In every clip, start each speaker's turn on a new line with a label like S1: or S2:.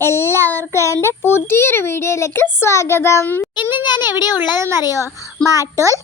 S1: എല്ലാവർക്കും എന്റെ പുതിയൊരു വീഡിയോയിലേക്ക് സ്വാഗതം. ഇന്ന് ഞാൻ എവിടെയുള്ളതെന്ന് ഉള്ളതെന്നറിയോ? മാട്ടോൽ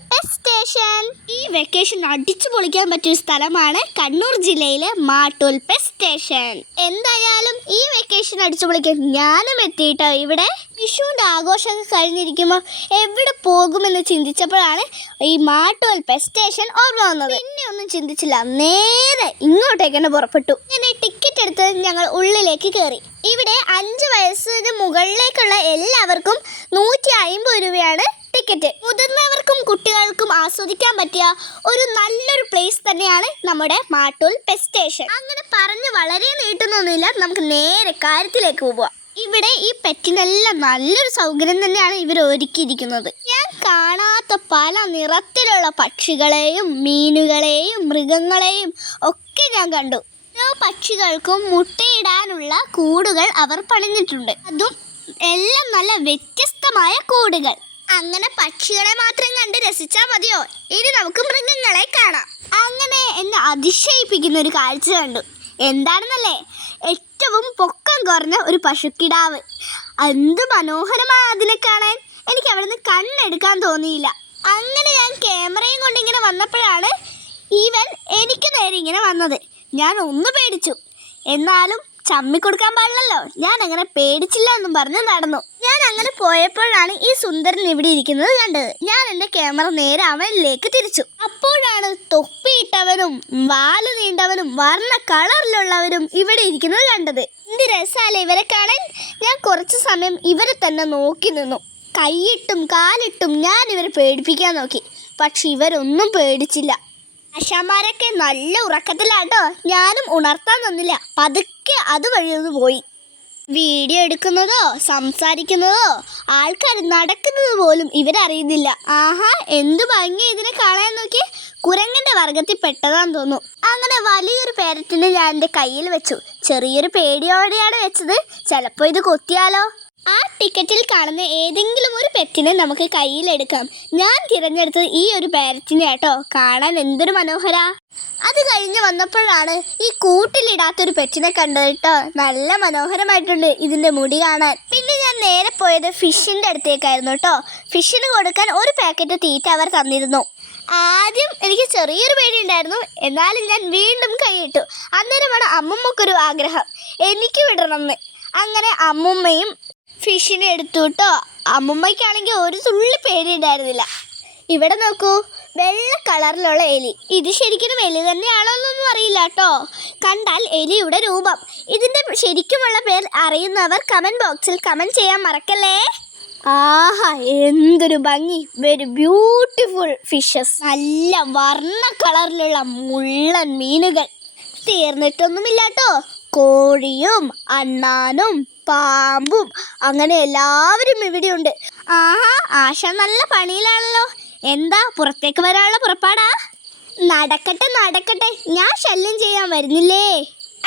S1: സ്റ്റേഷൻ ഈ വെക്കേഷൻ അടിച്ചു പൊളിക്കാൻ പറ്റിയ സ്ഥലമാണ് കണ്ണൂർ ജില്ലയിലെ മാട്ടോൽ സ്റ്റേഷൻ എന്തായാലും ഈ വെക്കേഷൻ അടിച്ചു പൊളിക്കാൻ ഞാനും എത്തിയിട്ടോ ഇവിടെ? വിഷുവിന്റെ ആഘോഷമൊക്കെ കഴിഞ്ഞിരിക്കുമ്പോൾ എവിടെ പോകുമെന്ന് ചിന്തിച്ചപ്പോഴാണ് ഈ മാട്ടോൽ സ്റ്റേഷൻ ഓർമ്മ വന്നത്. പിന്നെ ഒന്നും ചിന്തിച്ചില്ല. നേരെ ഇങ്ങോട്ടേക്ക് തന്നെ പുറപ്പെട്ടു. ഇങ്ങനെ ടിക്കറ്റ് എടുത്ത് ഞങ്ങൾ ഉള്ളിലേക്ക് കയറി. ഇവിടെ അഞ്ച് വയസ്സിന് മുകളിലേക്കുള്ള എല്ലാവർക്കും നൂറ്റി അയിമ്പത് രൂപയാണ് ടിക്കറ്റ് മുതിർന്നവർക്കും കുട്ടികൾക്കും ആസ്വദിക്കാൻ പറ്റിയ ഒരു നല്ലൊരു പ്ലേസ് തന്നെയാണ് നമ്മുടെ മാട്ടൂൽ ബസ് സ്റ്റേഷൻ അങ്ങനെ പറഞ്ഞ് വളരെ നീട്ടുന്നൊന്നുമില്ല. നമുക്ക് നേരെ കാര്യത്തിലേക്ക് പോവാം. ഇവിടെ ഈ പെറ്റിനെല്ലാം നല്ലൊരു സൗകര്യം തന്നെയാണ് ഇവർ ഒരുക്കിയിരിക്കുന്നത്. ഞാൻ കാണാത്ത പല നിറത്തിലുള്ള പക്ഷികളെയും മീനുകളെയും മൃഗങ്ങളെയും ഒക്കെ ഞാൻ കണ്ടു. ഓരോ പക്ഷികൾക്കും മുട്ടയിടാനുള്ള കൂടുകൾ അവർ പണിഞ്ഞിട്ടുണ്ട് അതും എല്ലാം നല്ല വ്യത്യസ്തമായ കൂടുകൾ. അങ്ങനെ പക്ഷികളെ മാത്രം കണ്ട് രസിച്ചാൽ മതിയോ? ഇനി നമുക്ക് മൃഗങ്ങളെ കാണാം. അങ്ങനെ എന്നെ അതിശയിപ്പിക്കുന്ന ഒരു കാഴ്ച കണ്ടു. എന്താണെന്നല്ലേ? ഏറ്റവും പൊക്കം കുറഞ്ഞ ഒരു പശുക്കിടാവ്. എന്ത് മനോഹരമാണ് അതിനെ കാണാൻ എനിക്ക് അവിടുന്ന് കണ്ണെടുക്കാൻ തോന്നിയില്ല. അങ്ങനെ ഞാൻ ക്യാമറയും കൊണ്ട് ഇങ്ങനെ വന്നപ്പോഴാണ് ഈവൻ എനിക്ക് നേരെ ഇങ്ങനെ വന്നത്. ഞാൻ ഒന്ന് പേടിച്ചു. എന്നാലും ചമ്മി കൊടുക്കാൻ പാടില്ലല്ലോ. ഞാൻ അങ്ങനെ പേടിച്ചില്ല എന്നും പറഞ്ഞ് നടന്നു. ഞാൻ അങ്ങനെ പോയപ്പോഴാണ് ഈ സുന്ദരൻ ഇവിടെ ഇരിക്കുന്നത് കണ്ടത്. ഞാൻ എന്റെ ക്യാമറ നേരെ അവനിലേക്ക് തിരിച്ചു. അപ്പോഴാണ് തൊപ്പിയിട്ടവനും വാൽ നീണ്ടവനും വർണ കളറിലുള്ളവരും ഇവിടെ ഇരിക്കുന്നത് കണ്ടത്. എന്ത് രസാലേ ഇവരെ കാണാൻ? ഞാൻ കുറച്ച് സമയം ഇവരെ തന്നെ നോക്കി നിന്നു. കൈയിട്ടും കാലിട്ടും ഞാൻ ഇവരെ പേടിപ്പിക്കാൻ നോക്കി. പക്ഷെ ഇവരൊന്നും പേടിച്ചില്ല. ആശാമാരൊക്കെ നല്ല ഉറക്കത്തിലാട്ടോ. ഞാനും ഉണർത്താൻ നിന്നില്ല. പതുക്കെ അതുവഴി ഒന്ന് പോയി. വീഡിയോ എടുക്കുന്നതോ സംസാരിക്കുന്നതോ ആൾക്കാർ നടക്കുന്നത് പോലും ഇവരറിയുന്നില്ല. ആഹാ എന്ത് ഭംഗി ഇതിനെ കാണാൻ നോക്കി കുരങ്ങന്റെ വർഗത്തിൽ പെട്ടതാന്ന് തോന്നുന്നു. അങ്ങനെ വലിയൊരു പേരറ്റിനെ ഞാൻ എന്റെ കയ്യിൽ വെച്ചു. ചെറിയൊരു പേടിയോടെയാണ് വെച്ചത്. ചിലപ്പോൾ ഇത് കൊത്തിയാലോ? ആ ടിക്കറ്റിൽ കാണുന്ന ഏതെങ്കിലും ഒരു പെറ്റിനെ നമുക്ക് കയ്യിലെടുക്കാം. ഞാൻ തിരഞ്ഞെടുത്തത് ഈ ഒരു പാരറ്റിനെ കേട്ടോ കാണാൻ എന്തൊരു മനോഹര. അത് കഴിഞ്ഞ് വന്നപ്പോഴാണ് ഈ കൂട്ടിലിടാത്തൊരു പെറ്റിനെ കണ്ടത് കേട്ടോ. നല്ല മനോഹരമായിട്ടുണ്ട് ഇതിന്റെ മുടി കാണാൻ. പിന്നെ ഞാൻ നേരെ പോയത് ഫിഷിന്റെ അടുത്തേക്കായിരുന്നു കേട്ടോ. ഫിഷിന് കൊടുക്കാൻ ഒരു പാക്കറ്റ് തീറ്റ അവർ തന്നിരുന്നു. ആദ്യം എനിക്ക് ചെറിയൊരു പേടിയുണ്ടായിരുന്നു. എന്നാലും ഞാൻ വീണ്ടും കൈയിട്ടു. അന്നേരമാണ് അമ്മമ്മക്കൊരു ആഗ്രഹം. എനിക്ക് വിടണമെന്ന് അങ്ങനെ അമ്മുമ്മയും ഫിഷിനെ എടുത്തു കേട്ടോ അമ്മുമ്മയ്ക്കാണെങ്കിൽ ഒരു തുള്ളി പേടിയുണ്ടായിരുന്നില്ല. ഇവിടെ നോക്കൂ വെള്ള കളറിലുള്ള എലി. ഇത് ശരിക്കും എലി തന്നെയാണോ എന്നൊന്നും അറിയില്ല കേട്ടോ. കണ്ടാൽ എലിയുടെ രൂപം. ഇതിന്റെ ശരിക്കുമുള്ള പേർ അറിയുന്നവർ കമന്റ് ബോക്സിൽ കമന്റ് ചെയ്യാൻ മറക്കല്ലേ? ആഹാ എന്തൊരു ഭംഗി. വെരി ബ്യൂട്ടിഫുൾ ഫിഷസ് നല്ല വർണ കളറിലുള്ള മുള്ളൻ മീനുകൾ. തീർന്നിട്ടൊന്നുമില്ല കേട്ടോ. കോഴിയും അണ്ണാനും പാമ്പും. അങ്ങനെ എല്ലാവരും ഇവിടെയുണ്ട്. ആഹാ ആശ നല്ല പണിയിലാണല്ലോ. എന്താ പുറത്തേക്ക് വരാനുള്ള പുറപ്പാടാ? നടക്കട്ടെ നടക്കട്ടെ. ഞാൻ ശല്യം ചെയ്യാൻ വരുന്നില്ലേ?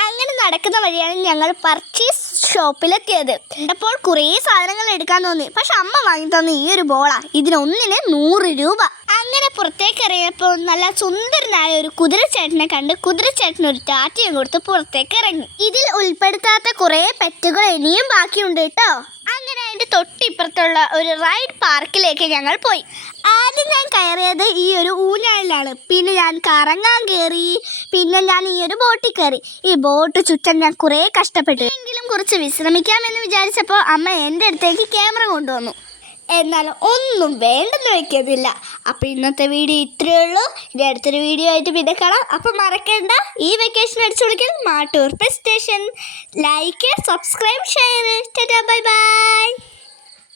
S1: അങ്ങനെ നടക്കുന്ന വഴിയാണ് ഞങ്ങൾ പർച്ചേസ് ഷോപ്പിലെത്തിയത് അപ്പോൾ കുറേ സാധനങ്ങൾ എടുക്കാൻ തോന്നി. പക്ഷെ അമ്മ വാങ്ങി തന്ന ഈ ഒരു ബോളാ. ഇതിനൊന്നിന് നൂറ് രൂപ. അങ്ങനെ പുറത്തേക്ക് ഇറങ്ങിയപ്പോൾ നല്ല സുന്ദരനായ ഒരു കുതിരച്ചേട്ടനെ കണ്ട് കുതിരച്ചേട്ടൻ ഒരു ടാറ്റയും കൊടുത്ത് പുറത്തേക്ക് ഇറങ്ങി. ഇതിൽ ഉൾപ്പെടുത്താത്ത കുറേ പെറ്റുകൾ ഇനിയും ബാക്കിയുണ്ട് കേട്ടോ. അങ്ങനെ അതിന്റെ തൊട്ടിപ്പുറത്തുള്ള ഒരു റൈഡ് പാർക്കിലേക്ക് ഞങ്ങൾ പോയി. ആദ്യം ഞാൻ കയറിയത് ഈ ഒരു ഊഞ്ഞാലിലാണ്. പിന്നെ ഞാൻ കറങ്ങാൻ കയറി. പിന്നെ ഞാൻ ഈ ഒരു ബോട്ടിൽ കയറി. ഈ ബോട്ട് ചുറ്റാൻ ഞാൻ കുറേ കഷ്ടപ്പെട്ടു. എങ്കിലും കുറച്ച് വിശ്രമിക്കാമെന്ന് വിചാരിച്ചപ്പോൾ അമ്മ എന്റെ അടുത്തേക്ക് ക്യാമറ കൊണ്ടുവന്നു. എന്നാൽ ഒന്നും വേണ്ടെന്ന് വയ്ക്കുന്നില്ല അപ്പോൾ ഇന്നത്തെ വീഡിയോ ഇത്രയേ ഉള്ളൂ. ഇനി അടുത്തൊരു വീഡിയോ ആയിട്ട് പിന്നെ കാണാം. അപ്പോൾ മറക്കേണ്ട. ഈ വെക്കേഷൻ അടിച്ചു വിളിക്കൽ Mattur play station like subscribe share bye bye